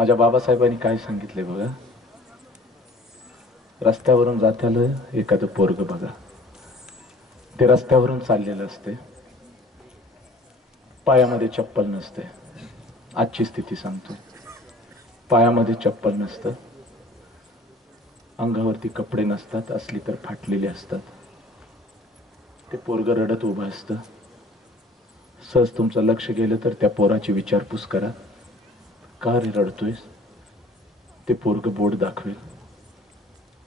माझ्या बाबासाहेबांनी काय सांगितले बघा, रस्त्यावरून जात्याला एखादं पोरग बघा, ते रस्त्यावरून चाललेलं असते, पायामध्ये चप्पल नसते. आजची स्थिती सांगतो, पायामध्ये चप्पल नसतं, अंगावरती कपडे नसतात, असली तर फाटलेले असतात. ते पोरग रडत उभं असतं. सहज तुमचं लक्ष गेलं तर त्या पोराची विचारपूस करा, का रे रडतोयस? ते पोरग बोट दाखवेल.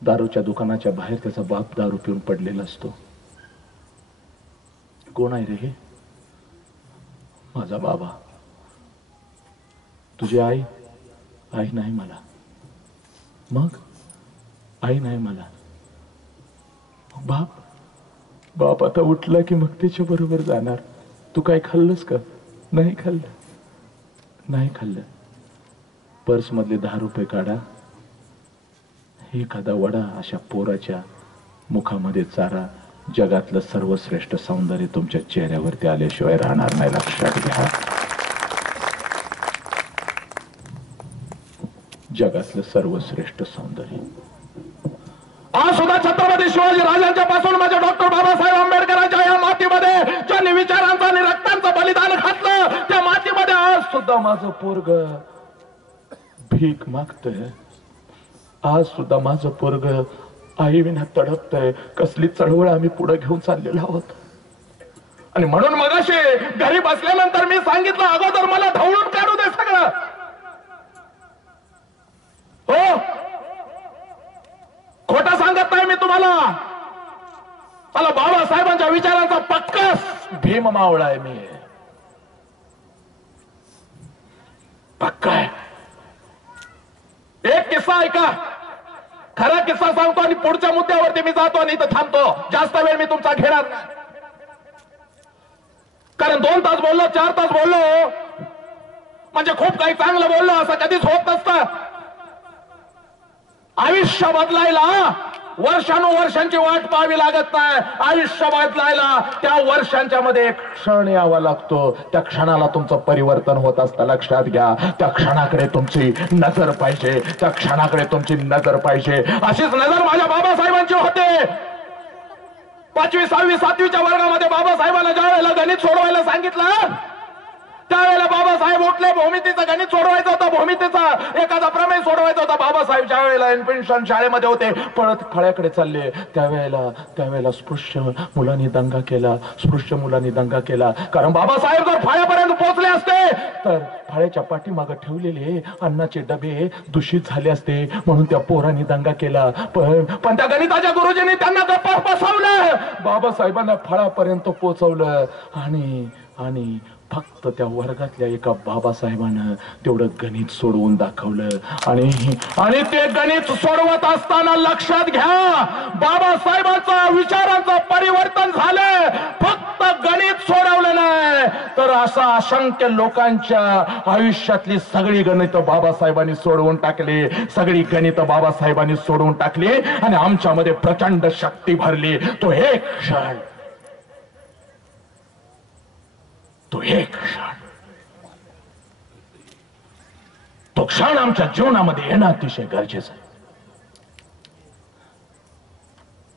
दारूच्या दुकानाच्या बाहेर त्याचा बाप दारू पिऊन पडलेला असतो. कोण आहे रे हे? माझा बाबा. तुझी आई? आई नाही मला. मग आई नाही मला. बाप? बाप आता उठला की मग त्याच्या बरोबर जाणार. तू काय खाल्लंस का? नाही खाल्लं. नाही खाल्लं. पर्स मधले 10 रुपये काढा, एखादा वडा अशा पोराच्या मुखामध्ये चारा. जगातलं सर्वश्रेष्ठ सौंदर्य तुमच्या चेहऱ्यावरती आल्याशिवाय राहणार नाही, लक्षात घ्या. जगातलं सर्वश्रेष्ठ सौंदर्य. आज सुद्धा छत्रपती शिवाजी राजांच्या पासून माझ्या डॉक्टर बाबासाहेब आंबेडकरांच्या या मातीमध्ये ज्यांनी विचारांचं आणि रक्तांचं बलिदान घातलं, त्या मातीमध्ये आज सुद्धा माझं पोरग भीक मागतंय. आज सुद्धा माझं पोरग आई विना तडपतंय. कसली चळवळ आम्ही पुढे घेऊन चाललेलो आहोत. आणि म्हणून मगाशी घरी बसल्यानंतर मी सांगितलं, अगोदर मला ढवळून काढू दे सगळं. हो, खोटं सांगत नाही मी तुम्हाला. मला बाबासाहेबांच्या विचारांचा पक्काच भीम मावळा आहे मी. पक्का आहे. एक किस्सा ऐका, खरा किस्सा सांगतो आणि पुढच्या मुद्द्यावरती मी जातो आणि इथं थांबतो. जास्त वेळ मी तुमचा घेणार नाही, कारण 2 तास बोललो, 4 तास बोललो म्हणजे खूप काही चांगलं बोललो असं कधीच होत नसतं. आयुष्य बदलायला वर्षानुवर्षांची वाट पाहावी लागत नाही. आयुष्य बदलायला त्या वर्षांच्या मध्ये एक क्षण यावा लागतो. त्या क्षणाला तुमचं परिवर्तन होत असतं, लक्षात घ्या. त्या क्षणाकडे तुमची नजर पाहिजे, त्या क्षणाकडे तुमची नजर पाहिजे. अशीच नजर माझ्या बाबासाहेबांची होते. 5वी 6वी 7वीच्या वर्गामध्ये बाबासाहेबांना ज्या वेळेला गणित सोडवायला सांगितलं, त्यावेळेला बाबासाहेब उठले. भूमितीचं गणित सोडवायचं होतं, भूमितीचा एखादा प्रमेय सोडवायचा होता. बाबासाहेब ज्या वेळेला इन्फेन्शन शाळेमध्ये होते, पळत फळ्याकडे चालले. त्यावेळेला स्पृश्य मुलांनी दंगा केला, स्पृश्य मुलांनी दंगा केला. कारण बाबासाहेब जर फळ्यापर्यंत पोहोचले असते तर फळ्याच्या पाठीमागे ठेवलेले अन्नाचे डबे दूषित झाले असते, म्हणून त्या पोरांनी दंगा केला. पण त्या गणिताच्या गुरुजींनी त्यांना गप्पा बसवलं, बाबासाहेबांना फळापर्यंत पोहोचवलं. आणि फक्त त्या वर्गातल्या एका बाबासाहेबानं तेवढं गणित सोडवून दाखवलं. आणि ते गणित सोडवत असताना लक्षात घ्या, बाबासाहेबांचं विचारांचं परिवर्तन झालं. फक्त गणित सोडवलं नाही तर असा असंख्य लोकांच्या आयुष्यातली सगळी गणित बाबासाहेबांनी सोडवून टाकली. सगळी गणित बाबासाहेबांनी सोडवून टाकली आणि आमच्यामध्ये प्रचंड शक्ती भरली. तो एक क्षण तो क्षण आमच्या जीवनामध्ये येणं अतिशय गरजेचं आहे.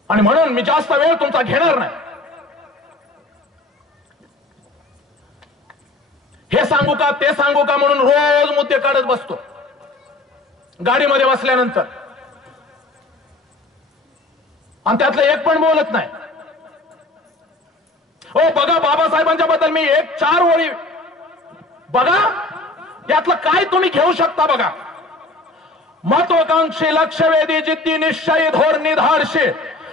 आणि म्हणून मी जास्त वेळ तुमचा घेणार नाही. हे सांगू का ते सांगू का म्हणून रोज मुद्दे काढत बसतो गाडीमध्ये बसल्यानंतर, आणि त्यातलं एक पण बोलत नाही. हो बघा, बाबासाहेबांच्या बद्दल मी 4 ओळी बघा, यातलं काय तुम्ही घेऊ शकता बघा. महत्वाकांक्षी लक्षवेधी जिद्दी निश्चयी धोर निधारशे,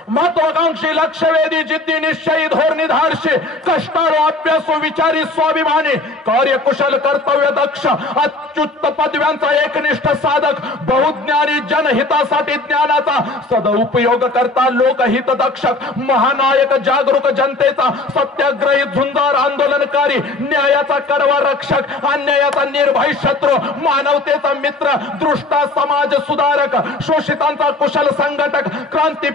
महत्वाकांक्षी लक्षवेधी जिद्दी निश्चयी धोर निधारशे, कष्टाळू अभ्यासू विचारी स्वाभिमानी, कार्यकुशल कर्तव्य दक्ष, अत्युत्त पदव्यांचा एकनिष्ठ साधक, बहुज्ञानी, जनहितासाठी ज्ञानाचा सदउपयोग करता, लोकहित दक्षक, महानायक, जागरूक जनतेचा सत्याग्रही, झुंजार आंदोलनकारी, न्यायाचा कडवा रक्षक, अन्यायाचा निर्भय शत्रू, मानवतेचा मित्र, दृष्टा समाज सुधारक, शोषितांचा कुशल संघटक, क्रांती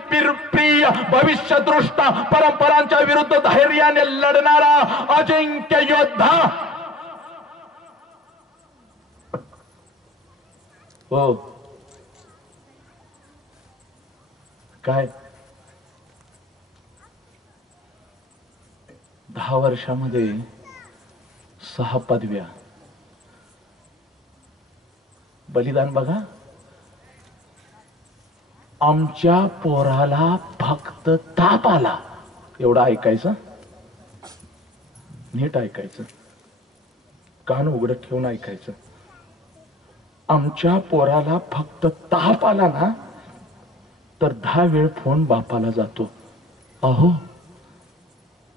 प्रिय, भविष्य दृष्टा, परंपरांच्या विरुद्ध धैर्याने लढणारा अजिंक्य योद्धा. हो काय 10 वर्षामध्ये 6 पदव्या, बलिदान बघा. आमच्या पोराला फक्त ताप आला, एवढं ऐकायचं, नीट ऐकायचं, कान उघडं ठेवून ऐकायचं. आमच्या पोराला फक्त ताप आला ना तर 10 वेळ फोन बापाला जातो. अहो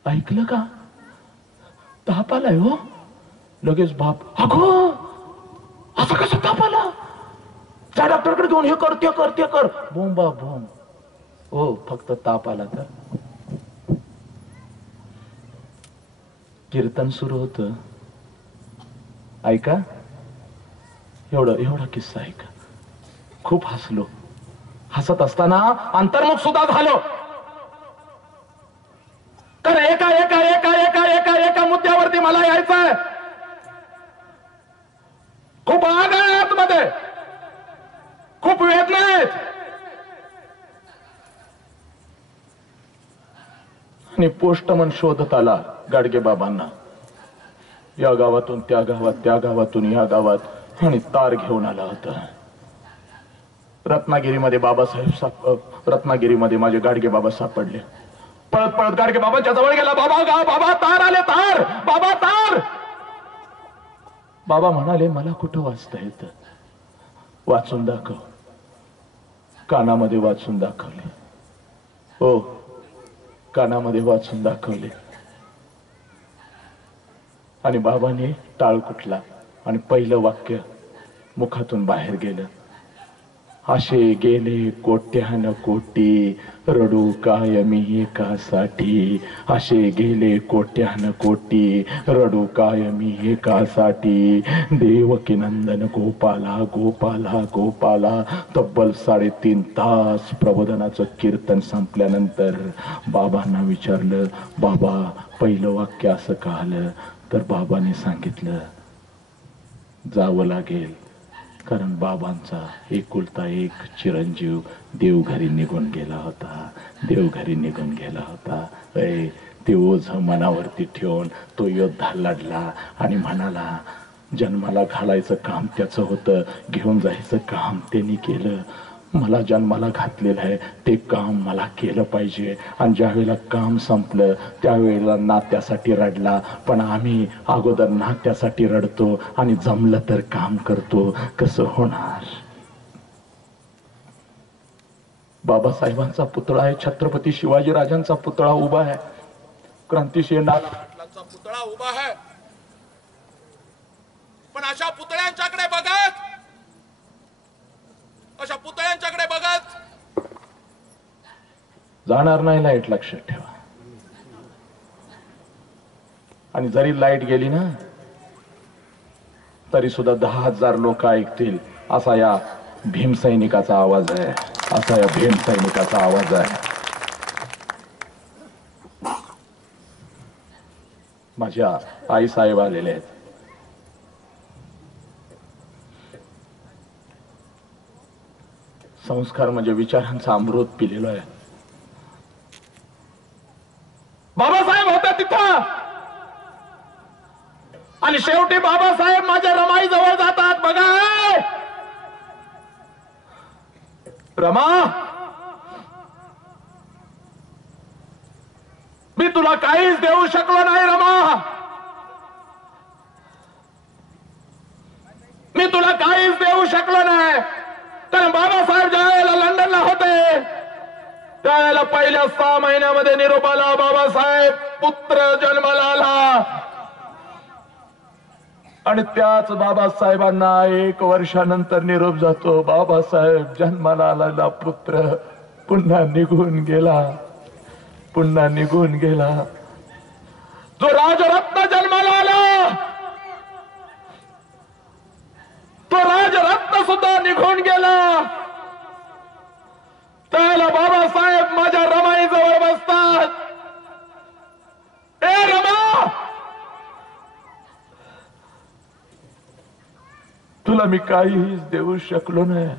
ऐकलं का, ताप आलाय हो. लगेच बाप, अगो असा कसा ताप आला, त्या डॉक्टरकडे घेऊन हे कर ते कर ते कर. बोंबा बोंब. हो फक्त ताप आला तर. कीर्तन सुरू होत, ऐका, एवढा किस्सा ऐका. खूप हसलो, हसत असताना अंतर्मुख सुद्धा झालो. तर एका एका एका एका एका एका मुद्द्यावरती मला यायचंय. खूप आग आहे आतमध्ये, खूप वेदना आहेत. आणि पोस्टमन शोधत आला गाडगे बाबांना, या गावातून त्या गावात, त्या गावातून या गावात, आणि तार घेऊन आला होता. रत्नागिरीमध्ये रत्नागिरीमध्ये माझे गाडगे बाबा सापडले. पळत पळत गाडगे बाबांच्या जवळ गेला. बाबा गा बाबा, तार आले, तार बाबा, तार. बाबा म्हणाले, मला कुठं वाचता येतं, वाचून दाखव. कानामध्ये वाचून दाखवले. हो कानामध्ये वाचून दाखवले. आणि बाबाने टाळ कुटला आणि पहिलं वाक्य मुखातून बाहेर गेलं, असे गेले कोट्यान कोटी, रडू कायमी एकासाठी. असे गेले कोट्यान कोटी, रडू कायमी एकासाठी. देवकी नंदन गोपाला गोपाला गोपाला. तब्बल 3.5 तास प्रबोधनाचं कीर्तन संपल्यानंतर बाबांना विचारलं, बाबा पहिलं वाक्य असं का आलं? तर बाबांनी सांगितलं, जावं लागेल, कारण बाबांचा एकुलता एक चिरंजीव देवघरी निघून गेला होता, देवघरी निघून गेला होता. ते ओझ मनावरती ठेवून तो योद्धा लढला आणि म्हणाला, जन्माला घालायचं काम त्याचं होतं, घेऊन जायचं काम त्यांनी केलं. मला जन्माला घातलेलं आहे ते काम मला केलं पाहिजे. आणि ज्या वेळेला काम संपलं त्यावेळेला नात्यासाठी रडला, पण आम्ही अगोदर नात्यासाठी रडतो आणि जमलं तर काम करतो. कसं होणार? बाबासाहेबांचा पुतळा आहे, छत्रपती शिवाजीराजांचा पुतळा उभा आहे, क्रांतिसिंह नानाचा पुतळा उभा आहे. पण अशा पुतळ्यांच्याकडे बघत, अशा पुतळ्यांच्याकडे बघत जाणार नाही. लाईट लक्षात ठेवा. आणि जरी लाईट गेली ना तरी सुद्धा 10,000 लोक ऐकतील, असा या भीमसैनिकाचा आवाज आहे, असा या भीमसैनिकाचा आवाज आहे. माझ्या आई साहेब आलेले आहेत. संस्कार म्हणजे विचारांचा अमृत पिलेलो आहे. बाबासाहेब होते तिथं आणि शेवटी बाबासाहेब माझ्या रमाई जवळ जातात. बघा रमा, मी तुला काहीच देऊ शकलो नाही रमा, मी तुला काहीच देऊ शकलो नाही. कारण बाबासाहेब ज्या वेळेला लंडनला होते त्यावेळेला पहिल्या 6 महिन्यामध्ये निरोप आला, बाबासाहेब पुत्र जन्माला आला. आणि त्याच बाबासाहेबांना 1 वर्षानंतर निरोप जातो, बाबासाहेब जन्माला आलेला पुत्र पुन्हा निघून गेला, पुन्हा निघून गेला. जो राजरत्न जन्माला आला तो राजरत्न सुद्धा निघून गेला. त्याला बाबासाहेब माझ्या रमाई जवळ बसतात. ए रमा, तुला तुम्हाला मी काहीच देऊ शकलो नाही.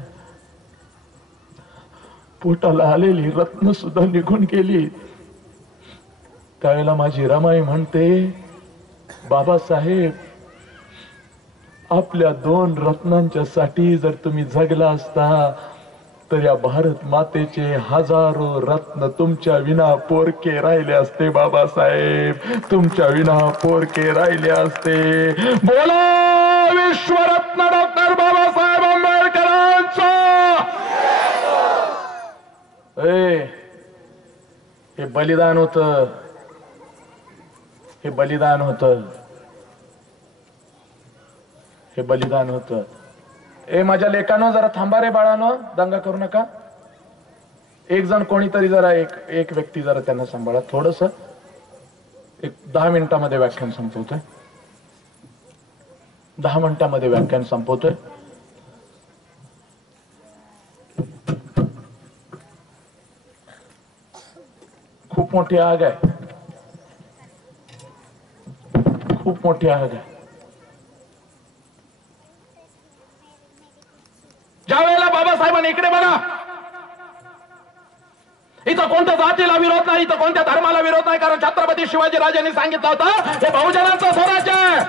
पोटाला आलेली रत्न सुद्धा निघून गेली. त्यावेळेला माझी रमाई म्हणते, बाबासाहेब, आपल्या 2 रत्नांच्या साठी जर तुम्ही जगला असता तर या भारत मातेचे हजारो रत्न तुमच्या विना पोरके राहिले असते. बाबासाहेब, तुमच्या विना पोरके राहिले असते. बोला विश्वरत्न डॉक्टर बाबासाहेब आंबेडकरांचा. हे बलिदान होत, हे बलिदान होत, हे बलिदान होत. माझ्या लेकानो, जरा थांबा रे बाळानो, दंगा करू नका. एक जण कोणीतरी जरा एक व्यक्ती जरा त्यांना सांभाळा. थोडस 10 मिनिटांमध्ये व्याख्यान संपवतोय. 10 मिनिटांमध्ये व्याख्यान संपवतोय. खूप मोठी आग आहे, खूप मोठी आग आहे. ज्या वेळेला बाबासाहेबांनी, इकडे बघा, इथं कोणत्या जातीला विरोध नाही, इथं कोणत्या धर्माला विरोध नाही, कारण छत्रपती शिवाजी राजांनी सांगितलं होतं हे बहुजनांचं स्वराज्य आहे,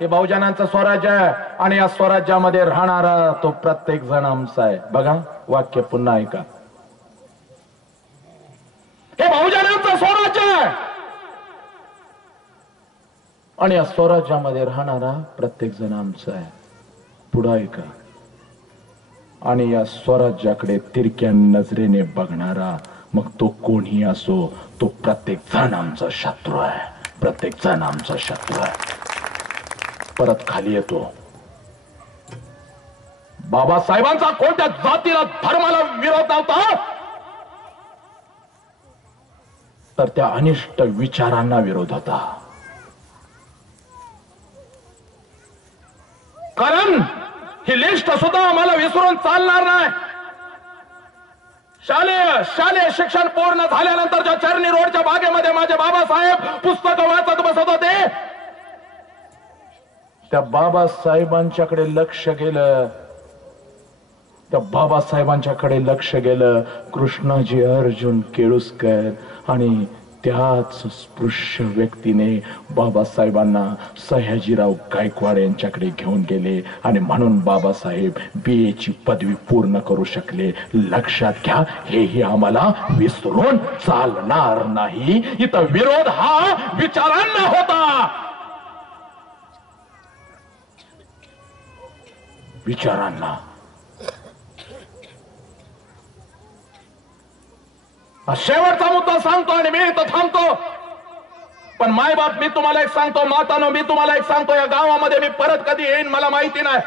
हे बहुजनांचं स्वराज्य आहे आणि या स्वराज्यामध्ये राहणारा तो प्रत्येक जण आमचा आहे. बघा वाक्य पुन्हा ऐका, हे बहुजनांचं स्वराज्य आहे आणि या स्वराज्यामध्ये राहणारा प्रत्येक जण आमचा आहे. पुढे ऐका, आणि या स्वराज्याकडे तिरक्या नजरेने बघणारा मग तो कोणी असो, तो प्रत्येक जण आमचा शत्रू आहे, प्रत्येक जण आमचा शत्रू आहे. परत खाली येतो. बाबासाहेबांचा कोणत्या जातीला धर्माला विरोध नव्हता, तर त्या अनिष्ट विचारांना विरोध होता. कारण ही लिस्ट सुद्धा आम्हाला विसरून चालणार नाही. शालेय शिक्षण पूर्ण झाल्यानंतर ज्या चर्नी रोडच्या बागेमध्ये माझे बाबासाहेब पुस्तकं वाचत बसत होते, त्या बाबासाहेबांच्याकडे लक्ष गेलं, त्या बाबासाहेबांच्याकडे लक्ष गेलं कृष्णाजी अर्जुन केळुस्कर, आणि त्याच स्पृश्य व्यक्तीने बाबासाहेबांना सयाजीराव गायकवाड यांच्याकडे घेऊन गेले आणि म्हणून बाबासाहेब BA ची पदवी पूर्ण करू शकले. लक्षात घ्या, हेही आम्हाला विसरून चालणार नाही. इथं विरोध हा विचारांना होता, विचारांना. शेवटचा मुद्दा सांगतो आणि मी इथं थांबतो. पण मायबाप, मी तुम्हाला एक सांगतो, मातानो मी तुम्हाला एक सांगतो, या गावामध्ये मी परत कधी येईन मला माहिती नाही,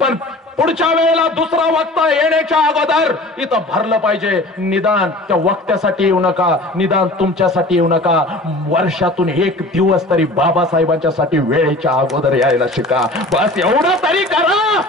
पण पुढच्या वेळेला दुसरा वक्ता येण्याच्या अगोदर इथं भरलं पाहिजे. निदान त्या वक्त्यासाठी येऊ नका, निदान तुमच्यासाठी येऊ नका, वर्षातून 1 दिवस तरी बाबासाहेबांच्यासाठी वेळेच्या अगोदर यायला शिका. बस एवढं तरी करा.